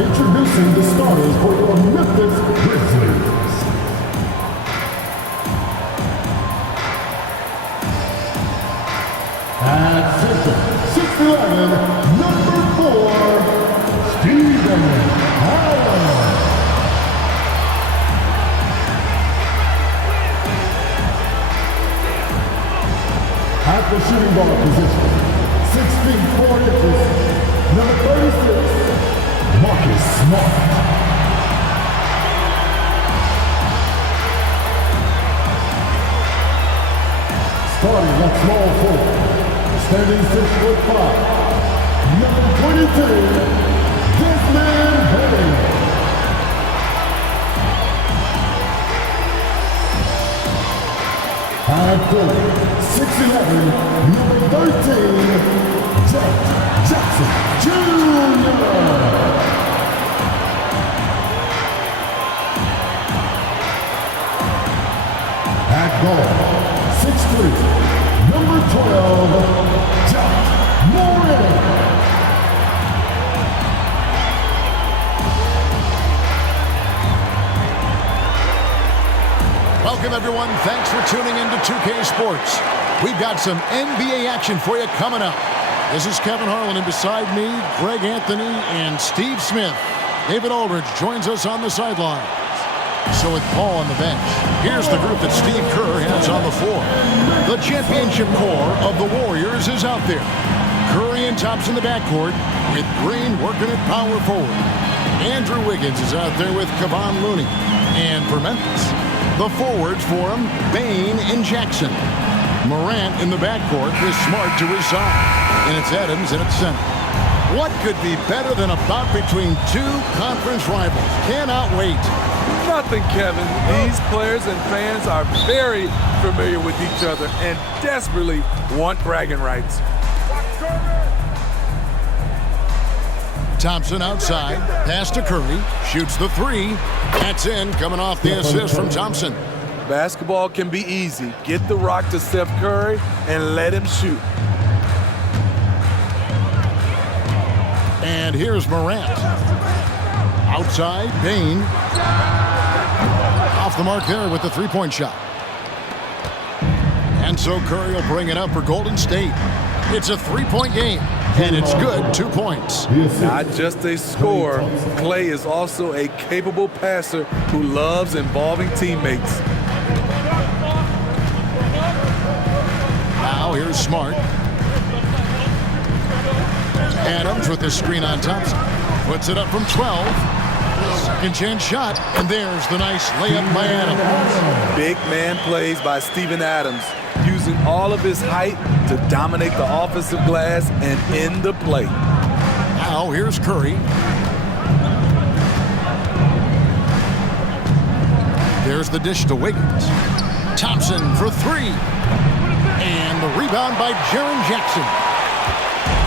Introducing the starters for your Memphis Grizzlies. At center, 6'11", number 4, Stephen Allen. At the shooting guard position, 6 feet 4 inches, number 36, Marcus Smart. Starting at small forward, standing 6'5", number 22, Desmond Bain. At forward, 6'11", number 13, Jack Jackson Jr. At guard, 6'3", number 12, Jack Morant. Welcome, everyone. Thanks for tuning in to 2K Sports. We've got some NBA action for you coming up. This is Kevin Harlan, and beside me, Greg Anthony and Steve Smith. David Aldridge joins us on the sideline. So with Paul on the bench, here's the group that Steve Kerr has on the floor. The championship core of the Warriors is out there. Curry and Thompson in the backcourt, with Green working at power forward. Andrew Wiggins is out there with Kevon Looney. And for Memphis, the forwards for him, Bain and Jackson. Morant in the backcourt with Smart to his side. And it's Adams in its center. What could be better than a bout between two conference rivals? Cannot wait. Nothing, Kevin. These players and fans are very familiar with each other and desperately want bragging rights. Thompson outside, pass to Curry, shoots the three. That's in, coming off the assist from Thompson. Basketball can be easy. Get the rock to Steph Curry and let him shoot. And here's Morant. Outside, Bain. Off the mark there with the three-point shot. And so Curry will bring it up for Golden State. It's a three-point game, and it's good, 2 points. Not just a scorer, Clay is also a capable passer who loves involving teammates. Now here's Smart. Adams with the screen on Thompson. Puts it up from 12. Second chance shot, and there's the nice layup by Adams. Big man plays by Steven Adams, using all of his height to dominate the offensive glass and end the play. Now here's Curry. There's the dish to Wiggins. Thompson for three. And the rebound by Jaren Jackson.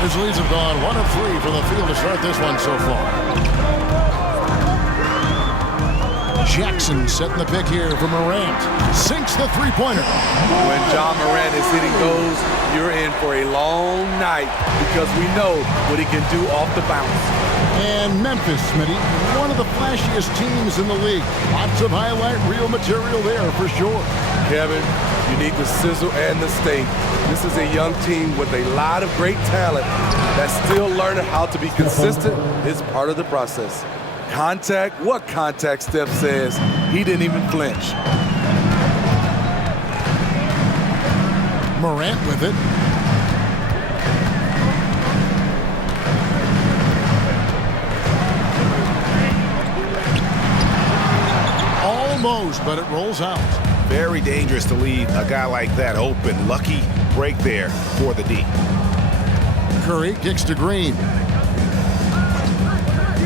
Grizzlies have gone 1 of 3 from the field to start this one so far. Jackson setting the pick here for Morant. Sinks the three-pointer. When John Morant is hitting those, you're in for a long night because we know what he can do off the bounce. And Memphis, Smitty, one of the flashiest teams in the league. Lots of highlight reel material there for sure. Kevin, you need the sizzle and the steak. This is a young team with a lot of great talent that's still learning how to be consistent. It's part of the process. Contact, what contact, Steph says. He didn't even flinch. Morant with it. Almost, but it rolls out. Very dangerous to leave a guy like that open. Lucky break there for the D. Curry kicks to Green.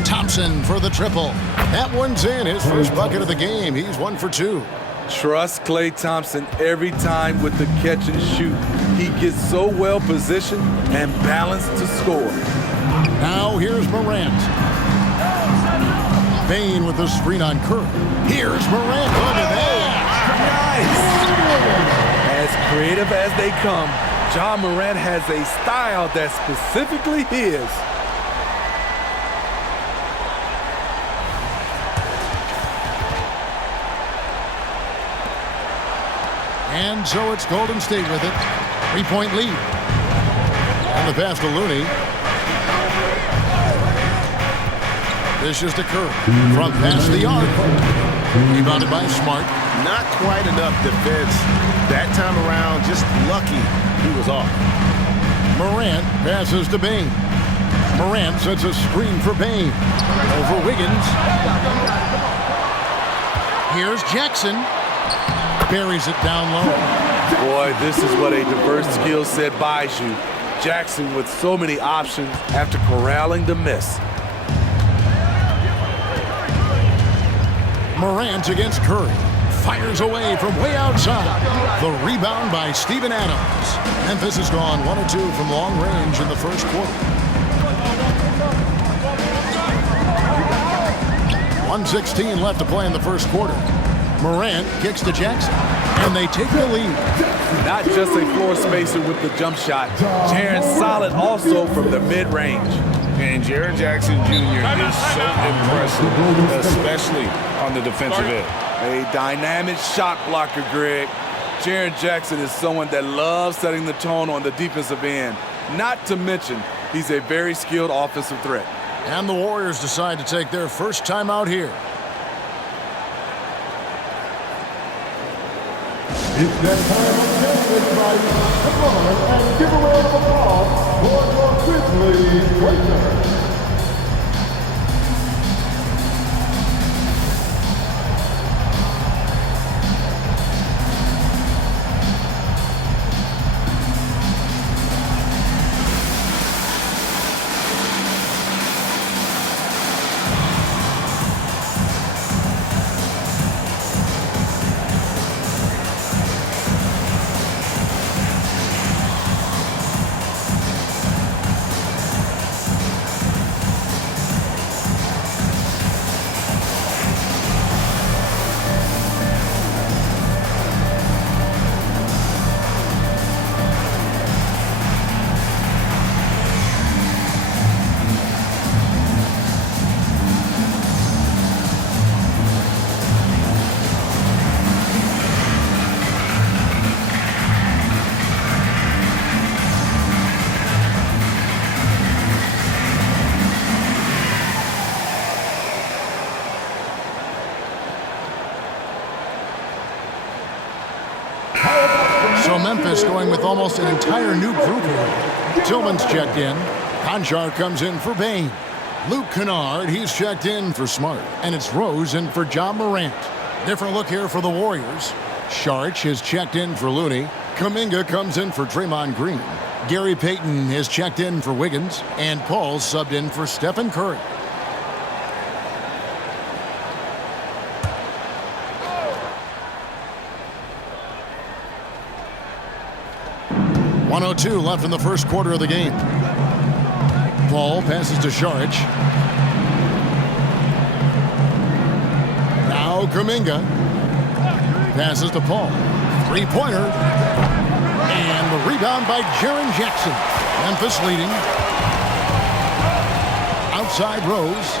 Thompson for the triple. That one's in. His first bucket of the game. He's 1 for 2. Trust Klay Thompson every time with the catch and shoot. He gets so well positioned and balanced to score. Now here's Morant. Bain with the screen on Curry. Here's Morant. Look at that. Nice. As creative as they come, John Morant has a style that's specifically his. And so it's Golden State with it. 3-point lead. And the pass to Looney. This is to Curry. From past the arc. Rebounded by Smart. Not quite enough defense. That time around, just lucky he was off. Morant passes to Bain. Morant sets a screen for Bain. Over Wiggins. Here's Jackson. Buries it down low. Boy, this is what a diverse skill set buys you. Jackson with so many options after corralling the miss. Morant against Curry. Fires away from way outside. The rebound by Steven Adams. Memphis has gone 1 or 2 from long range in the first quarter. 1:16 left to play in the first quarter. Morant kicks to Jackson, and they take the lead. Not just a floor spacer with the jump shot. Jaren solid also from the mid-range. And Jaren Jackson Jr. is so impressive, especially on the defensive end. A dynamic shot blocker, Greg. Jaren Jackson is someone that loves setting the tone on the defensive end. Not to mention, he's a very skilled offensive threat. And the Warriors decide to take their first time out here. It's that time again, everybody. Come on and give a round of applause for your Grizzlies Warriors. So Memphis going with almost an entire new group here. Tillman's checked in. Conchar comes in for Bain. Luke Kennard, he's checked in for Smart. And it's Rose in for John Morant. Different look here for the Warriors. Saric is checked in for Looney. Kuminga comes in for Draymond Green. Gary Payton is checked in for Wiggins. And Paul subbed in for Stephen Curry. .102 left in the first quarter of the game. Paul passes to Saric. Now Kuminga passes to Paul. Three-pointer. And the rebound by Jaren Jackson. Memphis leading. Outside Rose.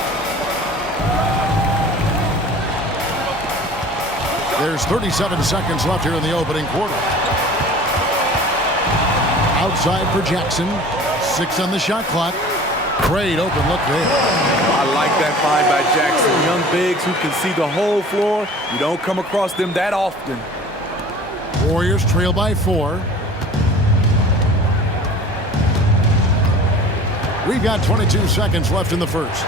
There's 37 seconds left here in the opening quarter. Outside for Jackson. 6 on the shot clock. Great open look there. I like that find by Jackson. Young bigs who can see the whole floor. You don't come across them that often. Warriors trail by 4. We've got 22 seconds left in the first.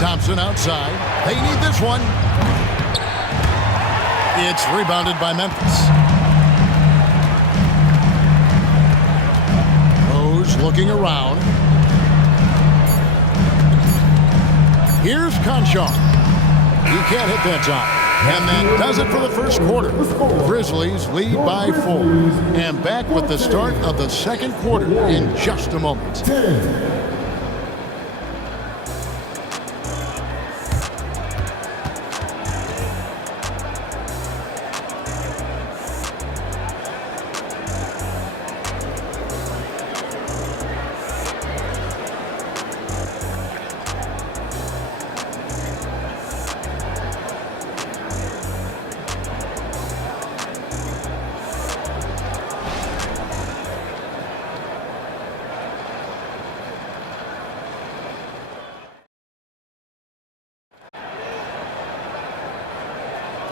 Thompson outside. They need this one. It's rebounded by Memphis. Looking around. Here's Conchar. He can't hit that time. And that does it for the first quarter. Grizzlies lead by 4. And back with the start of the second quarter in just a moment. 10.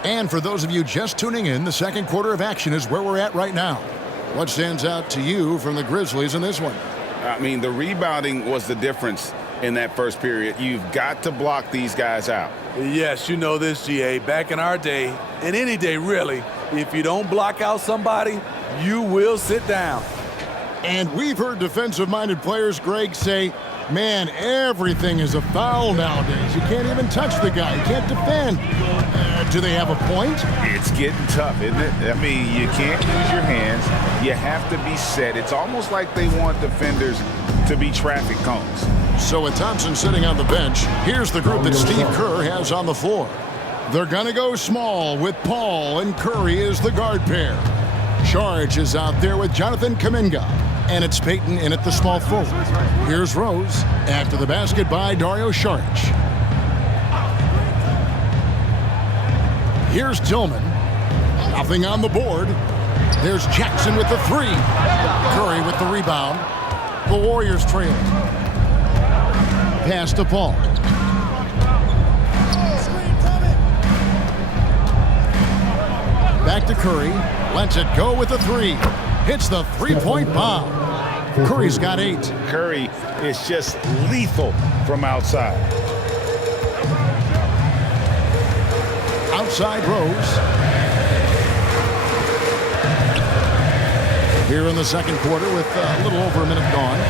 And for those of you just tuning in, the second quarter of action is where we're at right now. What stands out to you from the Grizzlies in this one? I mean, the rebounding was the difference in that first period. You've got to block these guys out. Yes, you know this, GA. Back in our day, and any day really, if you don't block out somebody, you will sit down. And we've heard defensive-minded players, Greg, say, man, everything is a foul nowadays. You can't even touch the guy. You can't defend. Do they have a point? It's getting tough, isn't it? I mean, you can't use your hands. You have to be set. It's almost like they want defenders to be traffic cones. So with Thompson sitting on the bench, here's the group that Steve Kerr has on the floor. They're going to go small with Paul and Curry as the guard pair. Charge is out there with Jonathan Kuminga. And it's Payton in at the small forward. Here's Rose after the basket by Dario Saric. Here's Tillman. Nothing on the board. There's Jackson with the three. Curry with the rebound. The Warriors trail. Pass to Paul. Back to Curry. Lets it go with the three. Hits the three-point bomb. Curry's got 8. Curry is just lethal from outside. Outside Rose. Here in the second quarter with a little over a minute gone.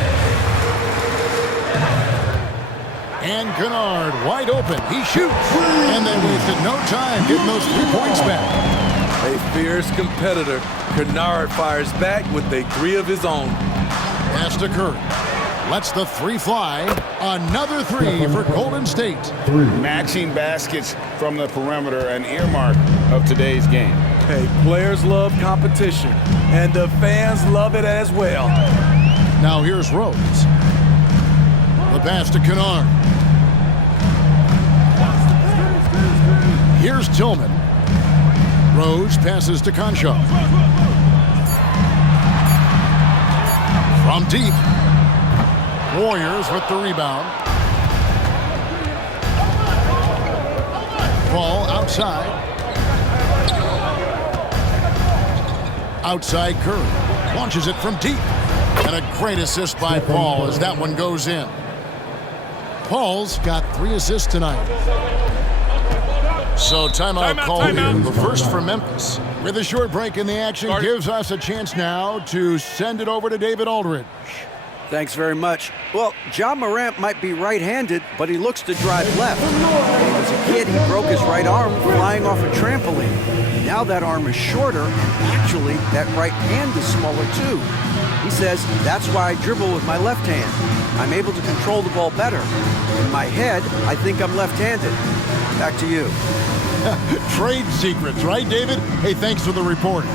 And Kennard wide open. He shoots. And they wasted no time getting those 3 points back. A fierce competitor, Kennard fires back with a 3 of his own. Pass to Curry. Lets the 3 fly. Another 3 for Golden State. Matching baskets from the perimeter, an earmark of today's game. Hey, players love competition, and the fans love it as well. Now here's Rose. The pass to Kennard. Here's Tillman. Rose passes to Concho. From deep. Warriors with the rebound. Ball outside. Outside Curry. Launches it from deep. And a great assist by Paul as that one goes in. Paul's got 3 assists tonight. So timeout called here. The first for Memphis. With a short break in the action, gives us a chance now to send it over to David Aldridge. Thanks very much. Well, John Morant might be right-handed, but he looks to drive left. When he was a kid, he broke his right arm flying off a trampoline. Now that arm is shorter. Actually, that right hand is smaller too. He says, that's why I dribble with my left hand. I'm able to control the ball better. In my head, I think I'm left-handed. Back to you. Trade secrets, right, David? Hey, thanks for the report.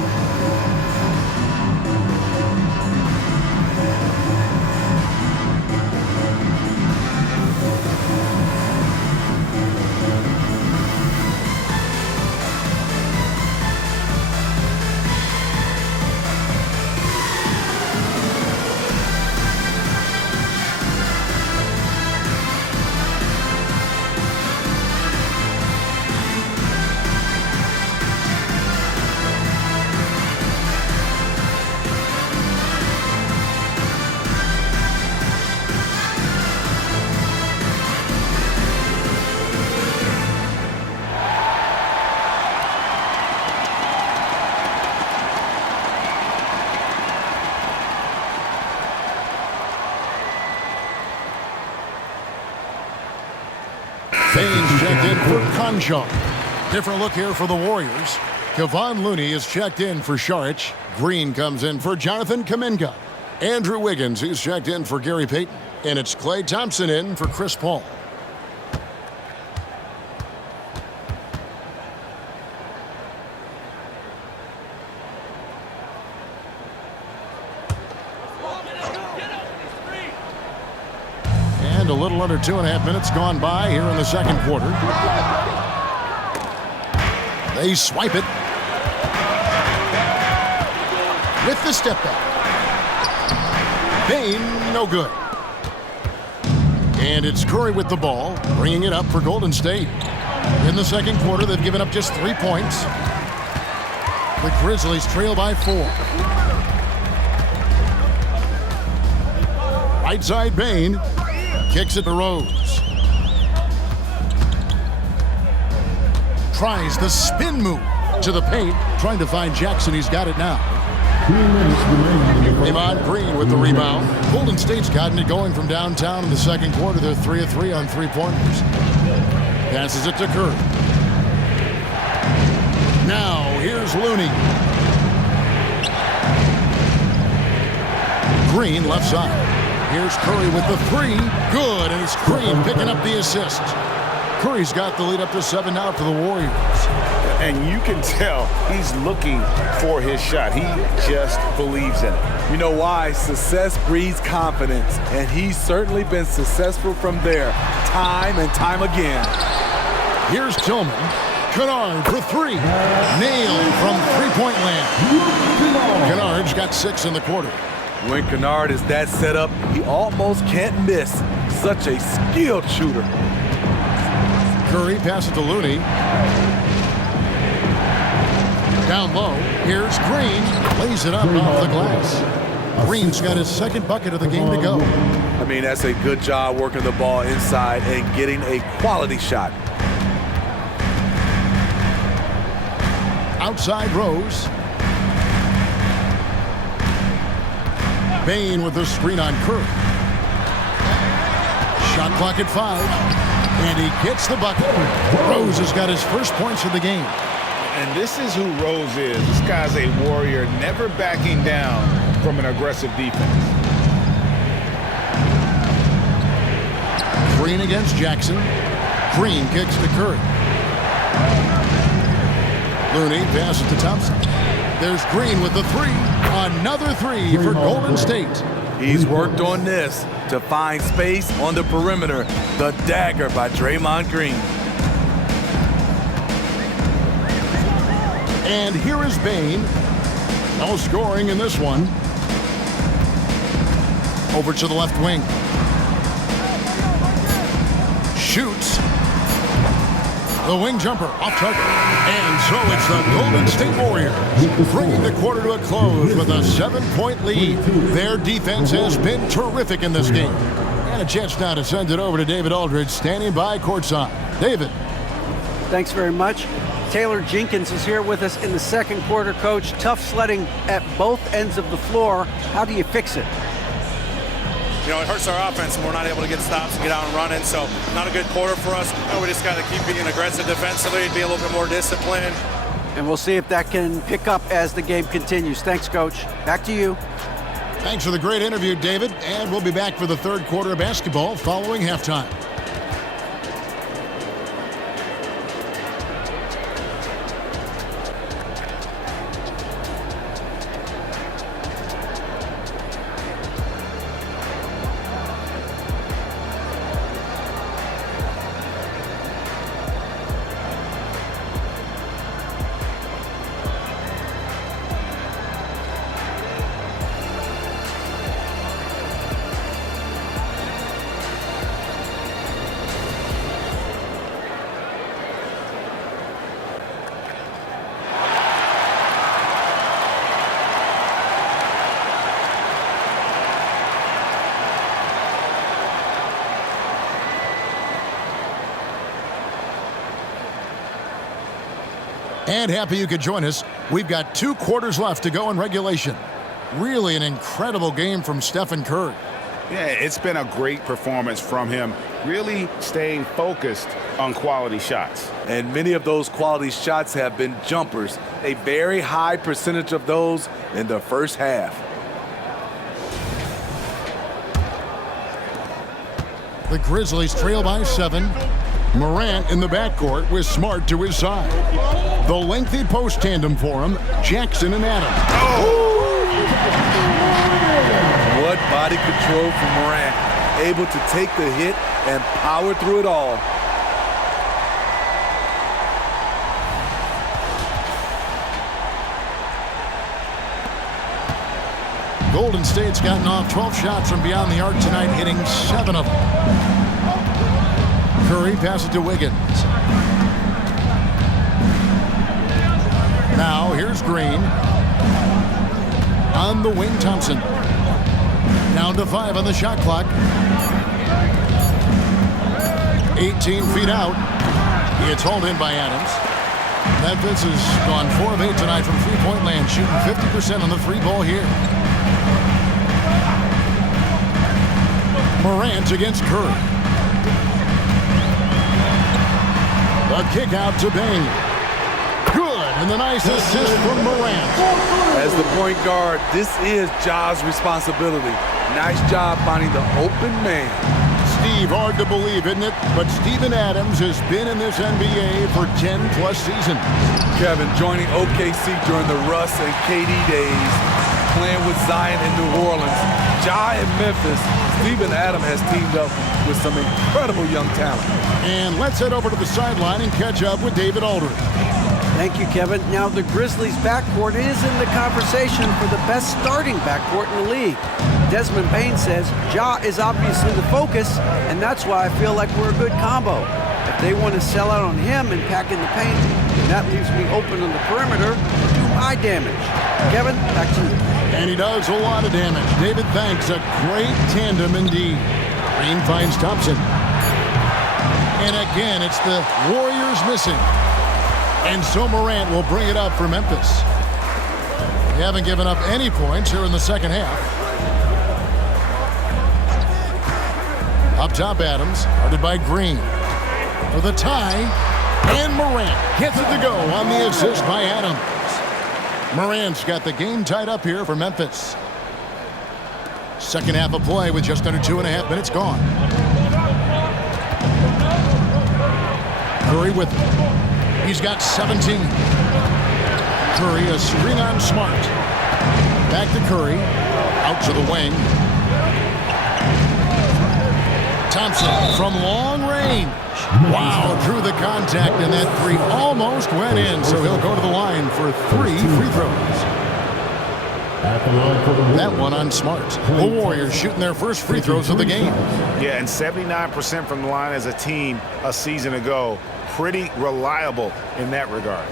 Baines checked in for Concho. Different look here for the Warriors. Kevon Looney is checked in for Saric. Green comes in for Jonathan Kuminga. Andrew Wiggins, he's checked in for Gary Payton. And it's Klay Thompson in for Chris Paul. A little under 2.5 minutes gone by here in the second quarter. They swipe it. With the step back. Bain, no good. And it's Curry with the ball, bringing it up for Golden State. In the second quarter, they've given up just 3 points. The Grizzlies trail by 4. Right side, Bane kicks it to Rose. Tries the spin move to the paint, trying to find Jackson. He's got it now. 3 minutes remaining in the first. Draymond Green with the rebound. Golden State's gotten it going from downtown in the second quarter. They're 3 of 3 on three-pointers. Passes it to Curry. Now, here's Looney. Green left side. Here's Curry with the 3. Good, and it's Green picking up the assist. Curry's got the lead up to 7 now for the Warriors. And you can tell he's looking for his shot. He just believes in it. You know why? Success breeds confidence, and he's certainly been successful from there, time and time again. Here's Tillman. Kennard for 3. Nailed from three-point land. Kennard's got 6 in the quarter. When Kennard is that set up, he almost can't miss. Such a skilled shooter. Curry passes to Looney. Down low, here's Green. Lays it up off the glass. Green's got his second bucket of the game to go. I mean, that's a good job working the ball inside and getting a quality shot. Outside Rose. Bane with the screen on Curry. Shot clock at 5. And he gets the bucket. Rose has got his first points of the game. And this is who Rose is. This guy's a warrior, never backing down from an aggressive defense. Green against Jackson. Green kicks to Curry. Looney passes to Thompson. There's Green with the 3. Another 3 for Golden State. He's worked on this to find space on the perimeter. The dagger by Draymond Green. And here is Bane. No scoring in this one. Over to the left wing. Shoots. The wing jumper off target. And so it's the Golden State Warriors bringing the quarter to a close with a 7-point lead. Their defense has been terrific in this game. And a chance now to send it over to David Aldridge, standing by courtside. David. Thanks very much. Taylor Jenkins is here with us in the second quarter, Coach. Tough sledding at both ends of the floor. How do you fix it? You know, it hurts our offense when we're not able to get stops and get out and running. So not a good quarter for us. You know, we just got to keep being aggressive defensively, be a little bit more disciplined. And we'll see if that can pick up as the game continues. Thanks, Coach. Back to you. Thanks for the great interview, David. And we'll be back for the third quarter of basketball following halftime. And happy you could join us. We've got 2 quarters left to go in regulation. Really an incredible game from Stephen Curry. Yeah, it's been a great performance from him, really staying focused on quality shots. And many of those quality shots have been jumpers. A very high percentage of those in the first half. The Grizzlies trail by 7. Morant in the backcourt with Smart to his side. The lengthy post tandem for him, Jackson and Adams. What body control from Morant. Able to take the hit and power through it all. Golden State's gotten off 12 shots from beyond the arc tonight, hitting 7 of them. Curry passes to Wiggins. here's Green. On the wing, Thompson. Down to 5 on the shot clock. 18 feet out. It's hauled in by Adams. Memphis has gone 4 of 8 tonight from three-point land, shooting 50% on the three ball here. Morant against Curry. The kick out to Bain. Good, and the nice assist from Morant. As the point guard, this is Ja's responsibility. Nice job finding the open man. Steve, hard to believe, isn't it? But Steven Adams has been in this NBA for 10-plus seasons. Kevin joining OKC during the Russ and KD days, playing with Zion in New Orleans. Ja in Memphis. Steven Adams has teamed up with some incredible young talent. And let's head over to the sideline and catch up with David Aldridge. Thank you, Kevin. Now the Grizzlies' backcourt is in the conversation for the best starting backcourt in the league. Desmond Bain says Ja is obviously the focus, and that's why I feel like we're a good combo. If they want to sell out on him and pack in the paint, then that leaves me open on the perimeter to do my damage. Kevin, back to you. And he does a lot of damage. David, thanks. A great tandem indeed. Green finds Thompson. And again, it's the Warriors missing. And so Morant will bring it up for Memphis. They haven't given up any points here in the second half. Up top, Adams, guarded by Green. For the tie, and Morant gets it to go on the assist by Adams. Morant's got the game tied up here for Memphis. Second half of play with just under 2.5 minutes gone. Curry with him. He's got 17. Curry, a screen on Smart. Back to Curry. Out to the wing. Thompson from long range. Wow, drew the contact, and that three almost went in, so he'll go to the line for 3 free throws. That one on Smart. The Warriors shooting their first free throws of the game. Yeah, and 79% from the line as a team a season ago. Pretty reliable in that regard.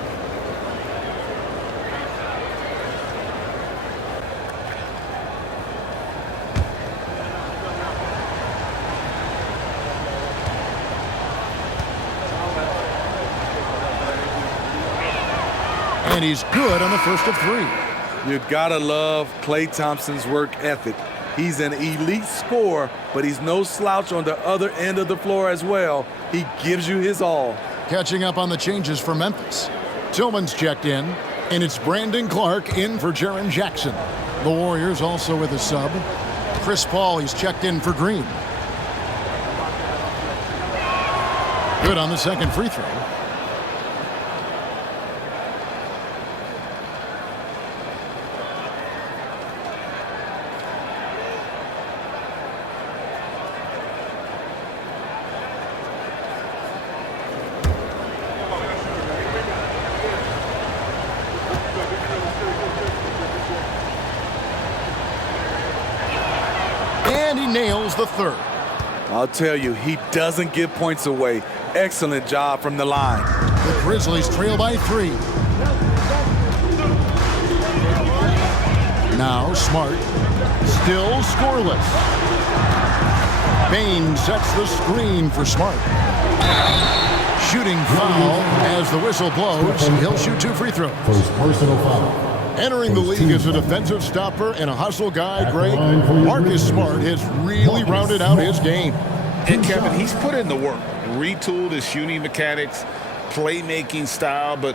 And he's good on the first of 3. You gotta love Klay Thompson's work ethic. He's an elite scorer, but he's no slouch on the other end of the floor as well. He gives you his all. Catching up on the changes for Memphis. Tillman's checked in, and it's Brandon Clark in for Jaren Jackson. The Warriors also with a sub. Chris Paul, he's checked in for Green. Good on the second free throw. And he nails the third. I'll tell you, he doesn't give points away. Excellent job from the line. The Grizzlies trail by 3. Now Smart, still scoreless. Bain sets the screen for Smart. Shooting foul as the whistle blows. He'll shoot 2 free throws. First personal foul. Entering the league as a defensive stopper and a hustle guy, Greg, Marcus Smart has really rounded out his game. And Kevin, he's put in the work. Retooled his shooting mechanics, playmaking style, but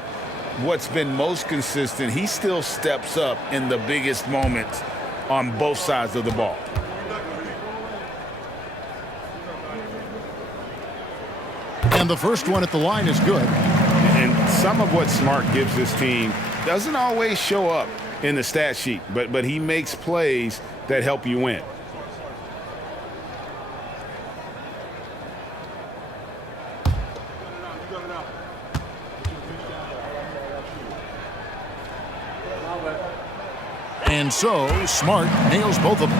what's been most consistent, he still steps up in the biggest moments on both sides of the ball. And the first one at the line is good. And some of what Smart gives this team doesn't always show up in the stat sheet, but he makes plays that help you win. And so Smart nails both of them.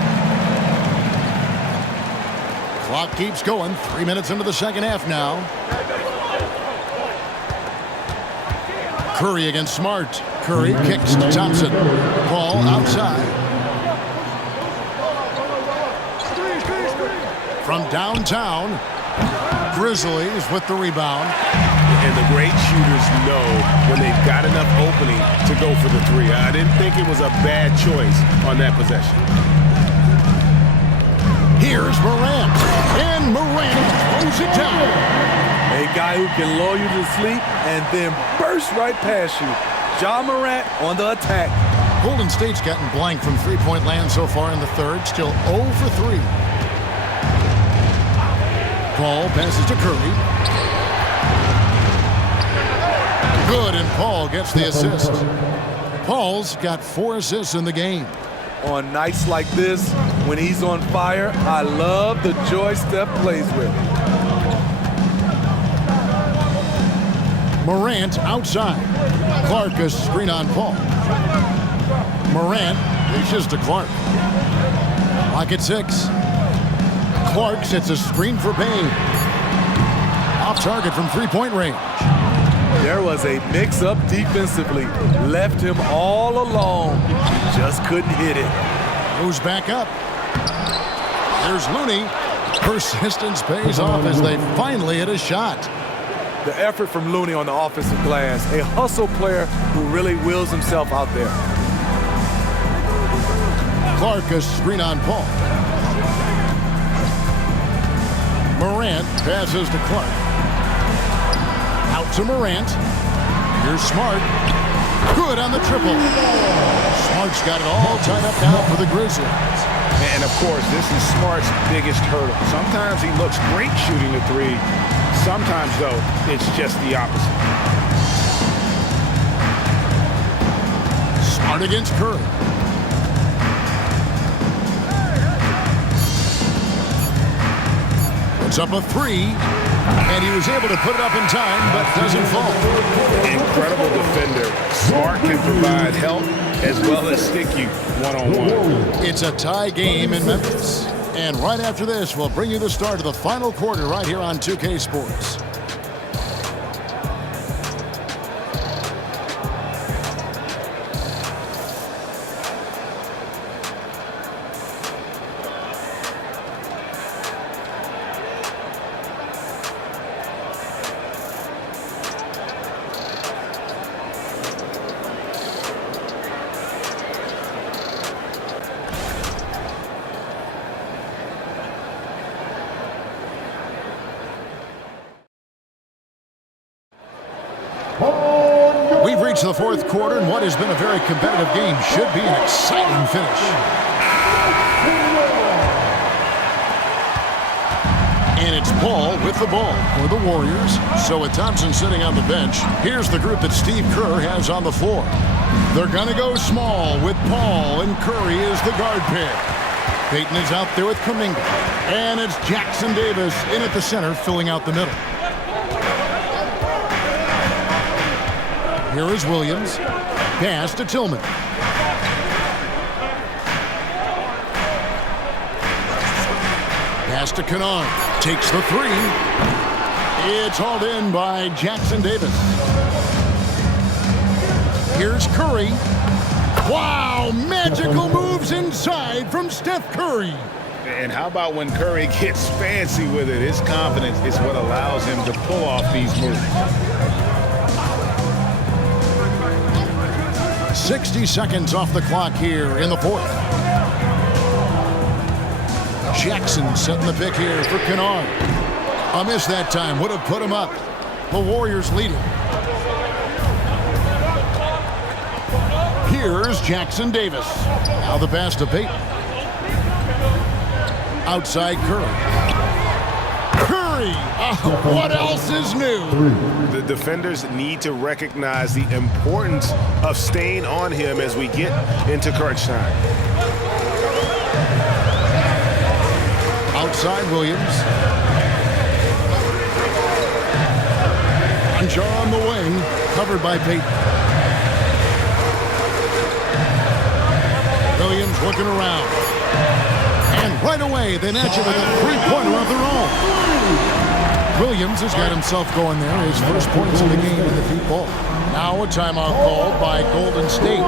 Clock keeps going. 3 minutes into the second half now. Curry against Smart. Curry kicks to Thompson. Ball outside. From downtown, Grizzlies with the rebound. And the great shooters know when they've got enough opening to go for the three. I didn't think it was a bad choice on that possession. Here's Morant. And Morant throws it down. A guy who can lull you to sleep and then burst right past you. Ja Morant on the attack. Golden State's gotten blank from three-point land so far in the third. Still 0 for 3. Paul passes to Curry. Good, and Paul gets the assist. Paul's got 4 assists in the game. On nights like this, when he's on fire, I love the joy Steph plays with. Morant outside. Clark a screen on Paul. Morant dishes to Clark. Lock at 6. Clark sets a screen for Bain. Off target from three-point range. There was a mix-up defensively. Left him all alone. Just couldn't hit it. Goes back up. There's Looney. Persistence pays off as they finally hit a shot. The effort from Looney on the offensive glass. A hustle player who really wills himself out there. Clark a screen on Paul. Morant passes to Clark. Out to Morant. Here's Smart. Good on the triple. Smart's got it all tied up now for the Grizzlies. And, of course, this is Smart's biggest hurdle. Sometimes he looks great shooting the three. Sometimes, though, it's just the opposite. Smart against Curry. Puts up a 3, and he was able to put it up in time, but doesn't fall. Incredible defender. Smart can provide help as well as stick you one-on-one. It's a tie game in Memphis. And right after this, we'll bring you the start of the final quarter right here on 2K Sports. We've reached the fourth quarter, and what has been a very competitive game should be an exciting finish. And it's Paul with the ball for the Warriors. So with Thompson sitting on the bench, here's the group that Steve Kerr has on the floor. They're going to go small with Paul, and Curry is the guard pair. Payton is out there with Kuminga. And it's Jackson Davis in at the center, filling out the middle. Here is Williams. Pass to Tillman. Pass to Kennard. Takes the 3. It's hauled in by Jackson Davis. Here's Curry. Wow, magical moves inside from Steph Curry. And how about when Curry gets fancy with it? His confidence is what allows him to pull off these moves. 60 seconds off the clock here in the fourth. Jackson setting the pick here for Kennard. A miss that time would have put him up. The Warriors leading. Here's Jackson Davis. Now the pass to Payton. Outside Curry. What else is new? The defenders need to recognize the importance of staying on him as we get into crunch time. Outside Williams. Anjar on the wing, covered by Payton. Williams looking around. And right away, they match it with a three-pointer of their own. Williams has got himself going there. His first points in the game in the deep ball. Now a timeout called by Golden State.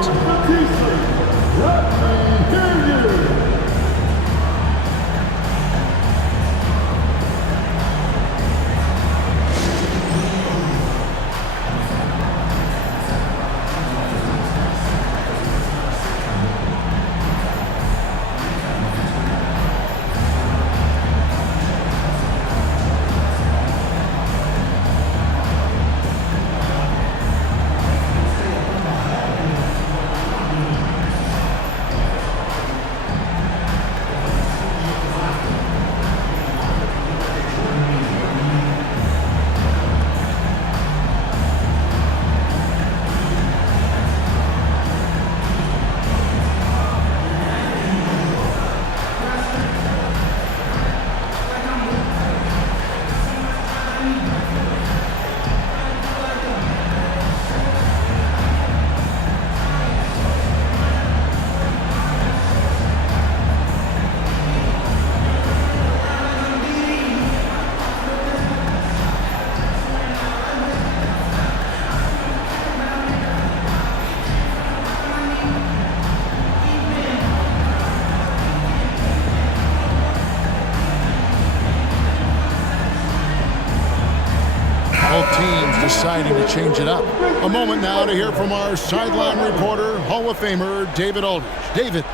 Both teams deciding to change it up. A moment now to hear from our sideline reporter, Hall of Famer David Aldridge. David.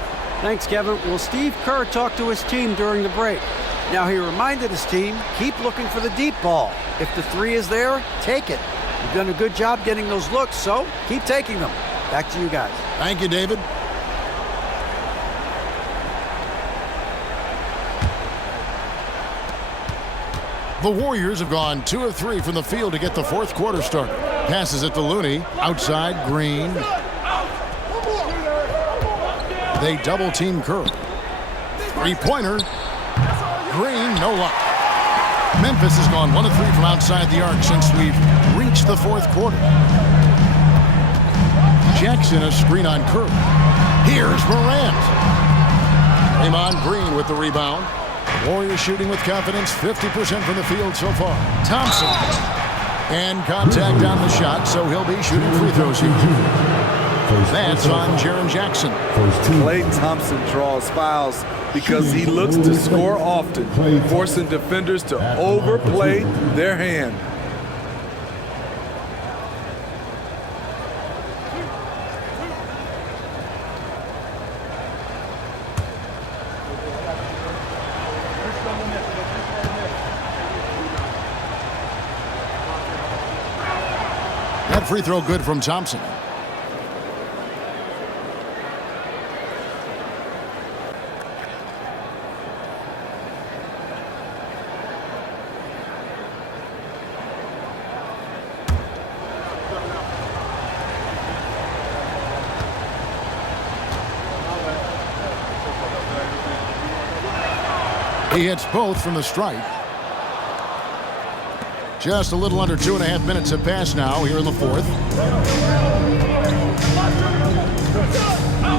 Thanks, Kevin. Well, Steve Kerr talked to his team during the break. Now, he reminded his team, keep looking for the deep ball. If the three is there, take it. You've done a good job getting those looks, so keep taking them. Back to you guys. Thank you, David. The Warriors have gone 2 of 3 from the field to get the fourth quarter started. Passes it to Looney. Outside, Green. They double-team Kerr. Three-pointer. Green, no luck. Memphis has gone 1 of 3 from outside the arc since we've reached the fourth quarter. Jackson, a screen on Kerr. Here's Morant. Draymond Green with the rebound. Warriors shooting with confidence, 50% from the field so far. Thompson. And contact on the shot, so he'll be shooting free throws here. That's on Jaren Jackson. Klay Thompson draws fouls because he looks to score often, forcing defenders to overplay their hand. That free throw good from Thompson. He hits both from the stripe. Just a little under 2.5 minutes have passed now here in the fourth.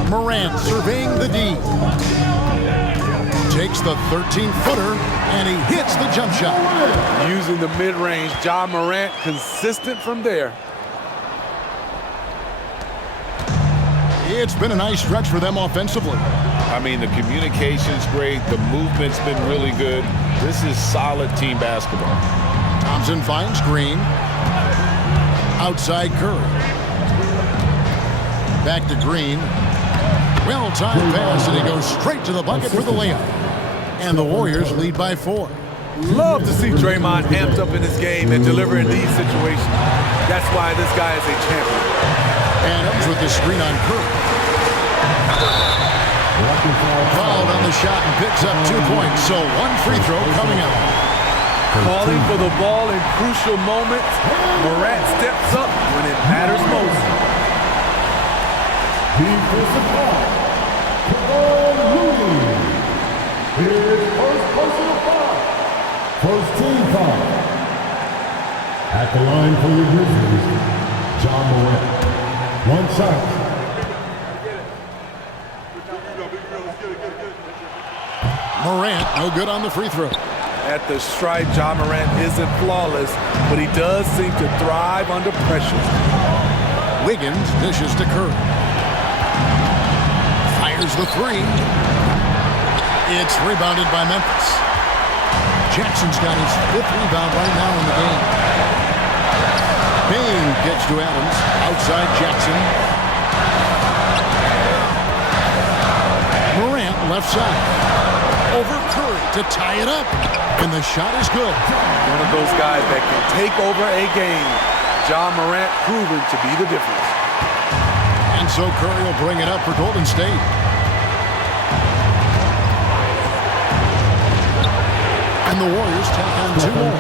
Morant surveying the D. Takes the 13-footer, and he hits the jump shot. Using the mid-range, Ja Morant consistent from there. It's been a nice stretch for them offensively. I mean, the communication's great. The movement's been really good. This is solid team basketball. Thompson finds Green. Outside Curry. Back to Green. Well-timed pass, and he goes straight to the bucket for the layup. And the Warriors lead by 4. Love to see Draymond amped up in this game and deliver in these situations. That's why this guy is a champion. Adams with the screen on Curry. Fouled on the shot and picks up 2 points, so 1 free throw coming up. Calling for the ball in crucial moments. Morant steps up when it matters most. Defensive foul. Looney. Here's first personal foul. First team foul. At the line for your Grizzlies, Ja Morant. 1 shot. Morant, no good on the free throw. At the stripe, Ja Morant isn't flawless, but he does seem to thrive under pressure. Wiggins dishes to Curry. Fires the three. It's rebounded by Memphis. Jackson's got his 5th rebound right now in the game. Bain gets to Adams. Outside Jackson. Morant left side. Over Curry to tie it up. And the shot is good. One of those guys that can take over a game. John Morant proven to be the difference. And so Curry will bring it up for Golden State. And the Warriors take on 2 more.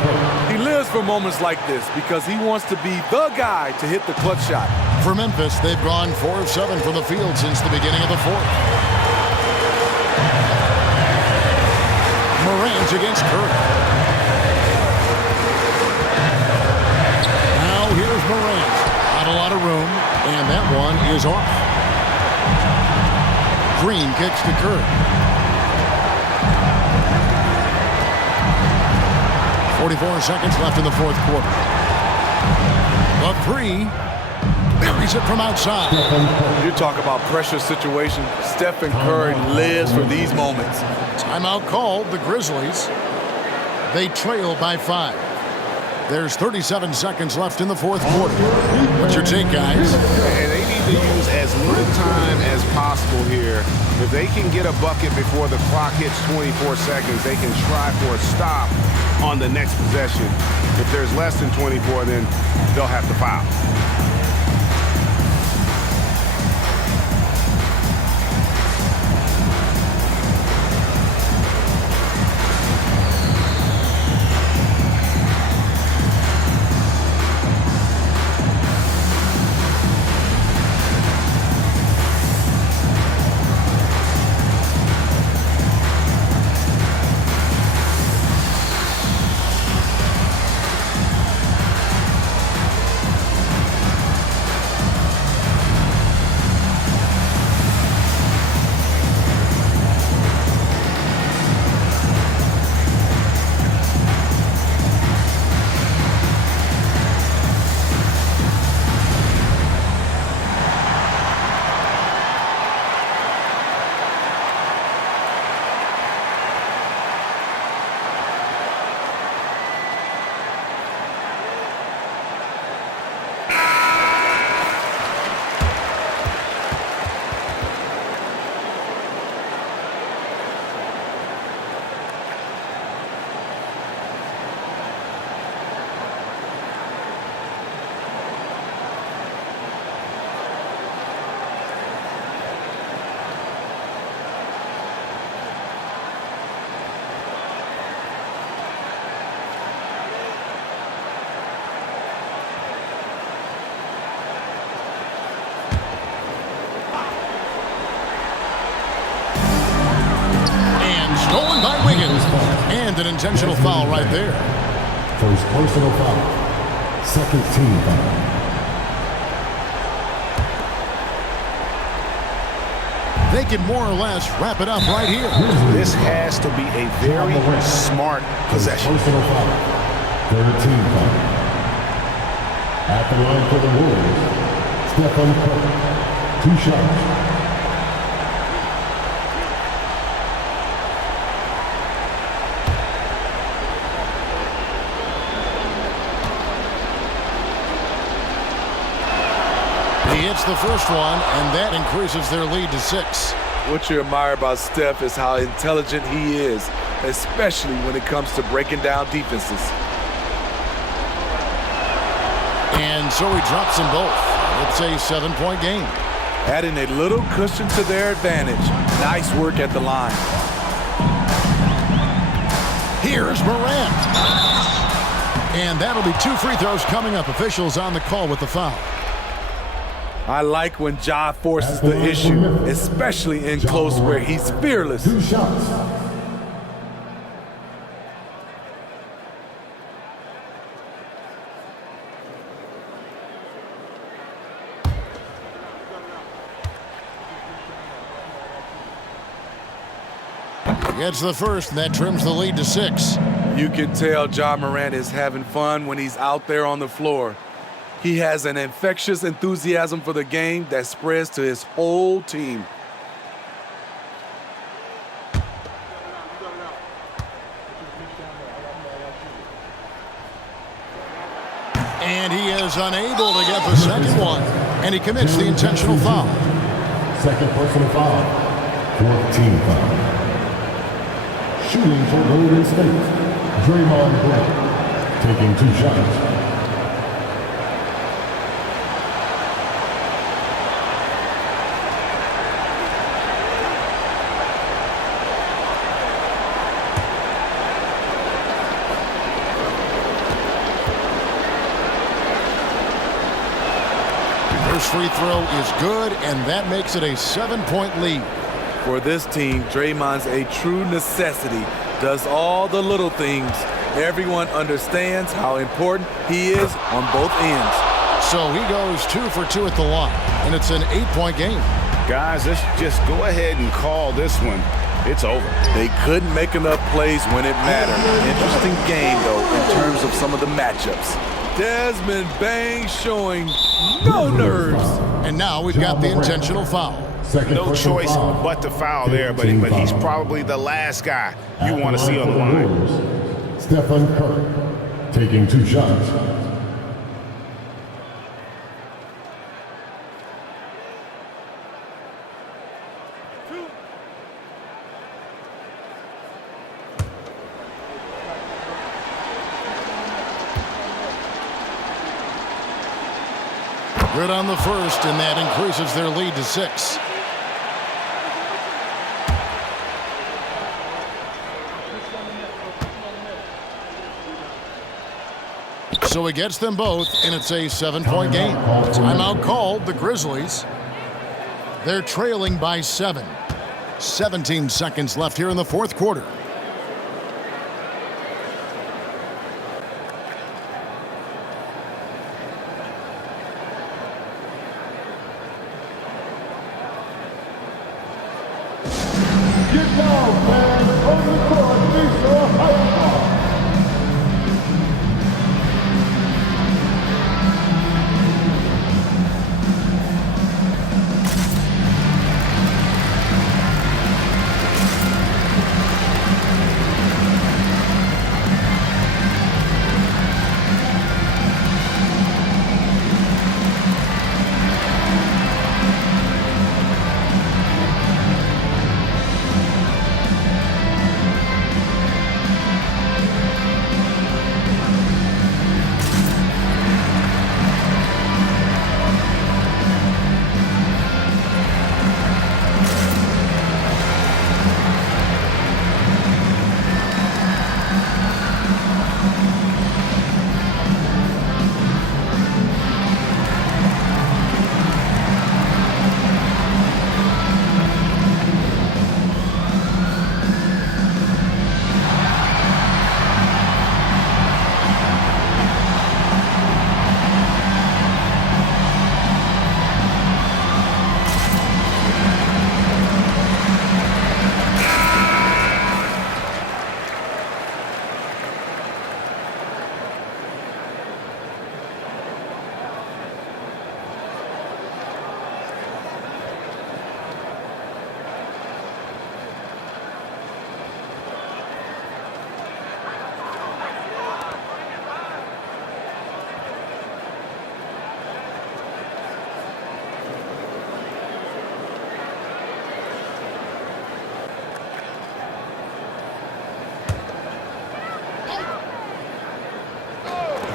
He lives for moments like this because he wants to be the guy to hit the clutch shot. For Memphis, they've gone 4 of 7 from the field since the beginning of the 4th. Morant against Curry. Now here's Morant. Not a lot of room, and that one is off. Green kicks to Curry. 44 seconds left in the 4th quarter. The 3. Buries it from outside. You talk about pressure situation. Stephen Curry lives for these moments. Timeout called, the Grizzlies. They trail by 5. There's 37 seconds left in the 4th quarter. What's your take, guys? And they need to use as little time as possible here. If they can get a bucket before the clock hits 24 seconds, they can try for a stop on the next possession. If there's less than 24, then they'll have to foul. Stolen by Wiggins. And an intentional foul right there. First personal foul. Second team foul. They can more or less wrap it up right here. This has to be a very smart possession. Personal foul. Third team foul. At the line for the Warriors, Stephen Curry. 2 shots. He hits the first one, and that increases their lead to 6. What you admire about Steph is how intelligent he is, especially when it comes to breaking down defenses. And so he drops them both. It's a 7-point game. Adding a little cushion to their advantage. Nice work at the line. Here's Morant. And that'll be 2 free throws coming up. Officials on the call with the foul. I like when Ja forces the issue, especially in close where he's fearless. 2 shots. Gets the first, and that trims the lead to 6. You can tell Ja Morant is having fun when he's out there on the floor. He has an infectious enthusiasm for the game that spreads to his whole team. And he is unable to get the second one. And he commits the intentional foul. Second personal foul. 14 foul. Shooting for Golden State. Draymond Green. Taking 2 shots. First free throw is good, and that makes it a 7-point lead. For this team, Draymond's a true necessity. Does all the little things. Everyone understands how important he is on both ends. So he goes 2 for 2 at the line, and it's an 8-point game. Guys, let's just go ahead and call this one. It's over. They couldn't make enough plays when it mattered. Interesting game, though, in terms of some of the matchups. Desmond Bain showing no nerves. And now we've got the intentional foul. No choice but to foul there, but he's probably the last guy you want to see on the line. Stephen Curry taking 2 shots. Good on the first, and that increases their lead to 6. So he gets them both, and it's a 7-point game. Timeout called, the Grizzlies. They're trailing by 7. 17 seconds left here in the fourth quarter. Get down, man. On the court, Lisa Hyderabad.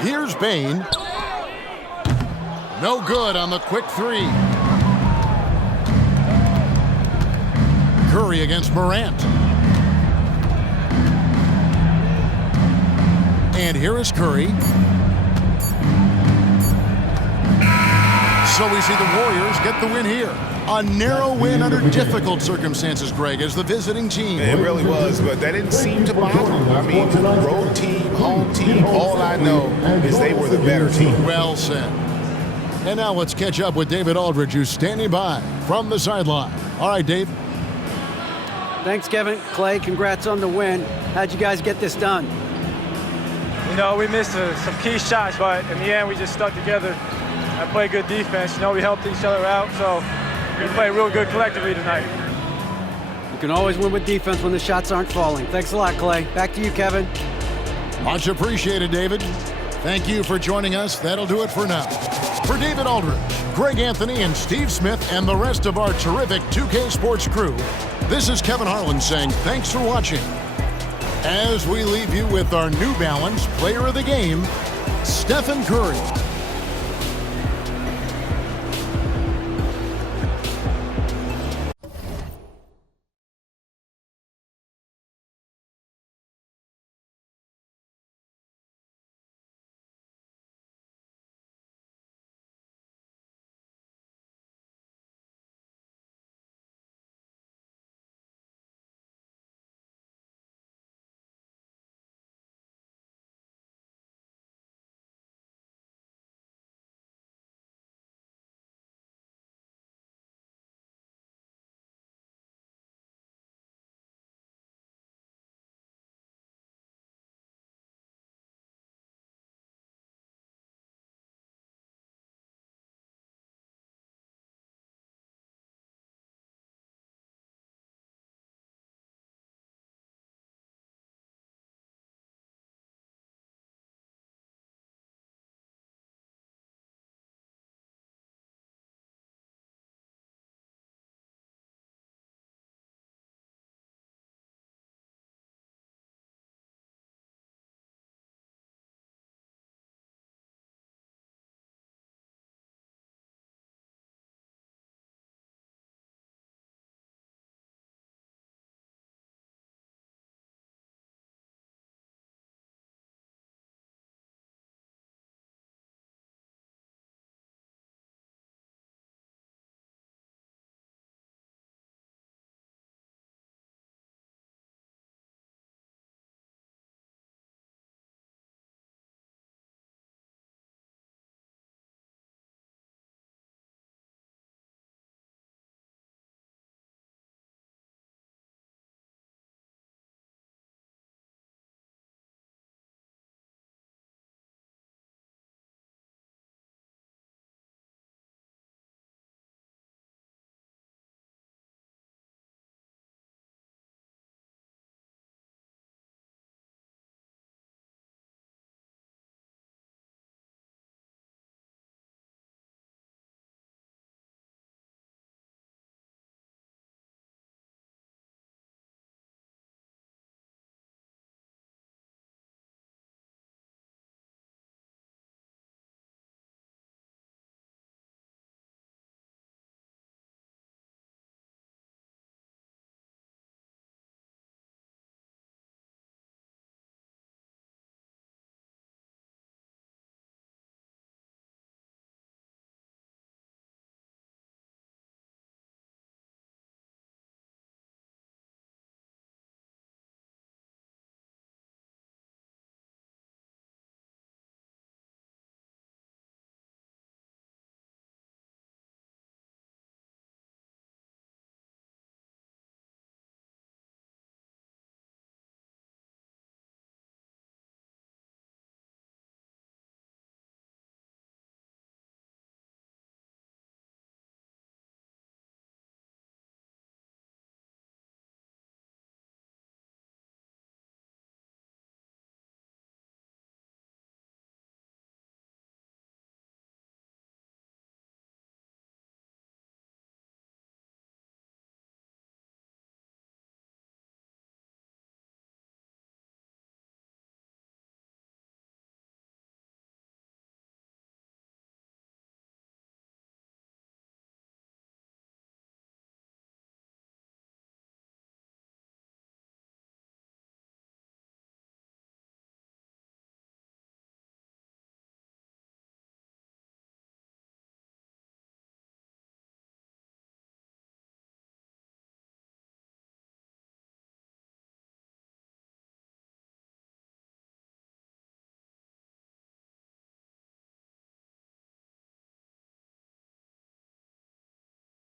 Here's Bain. No good on the quick 3. Curry against Morant. And here is Curry. So we see the Warriors get the win here. A narrow win under difficult circumstances, Greg, as the visiting team. It really was, but that didn't seem to bother them. I mean, road team, home team, all I know is they were the better team. Well said. And now let's catch up with David Aldridge, who's standing by from the sideline. All right, Dave. Thanks, Kevin. Clay, congrats on the win. How'd you guys get this done? You know, we missed some key shots, but in the end, we just stuck together, and play good defense. You know, we helped each other out, so we played real good collectively tonight. You can always win with defense when the shots aren't falling. Thanks a lot, Clay. Back to you, Kevin. Much appreciated, David. Thank you for joining us. That'll do it for now. For David Aldridge, Greg Anthony, and Steve Smith, and the rest of our terrific 2K Sports crew, this is Kevin Harlan saying thanks for watching. As we leave you with our New Balance Player of the Game, Stephen Curry.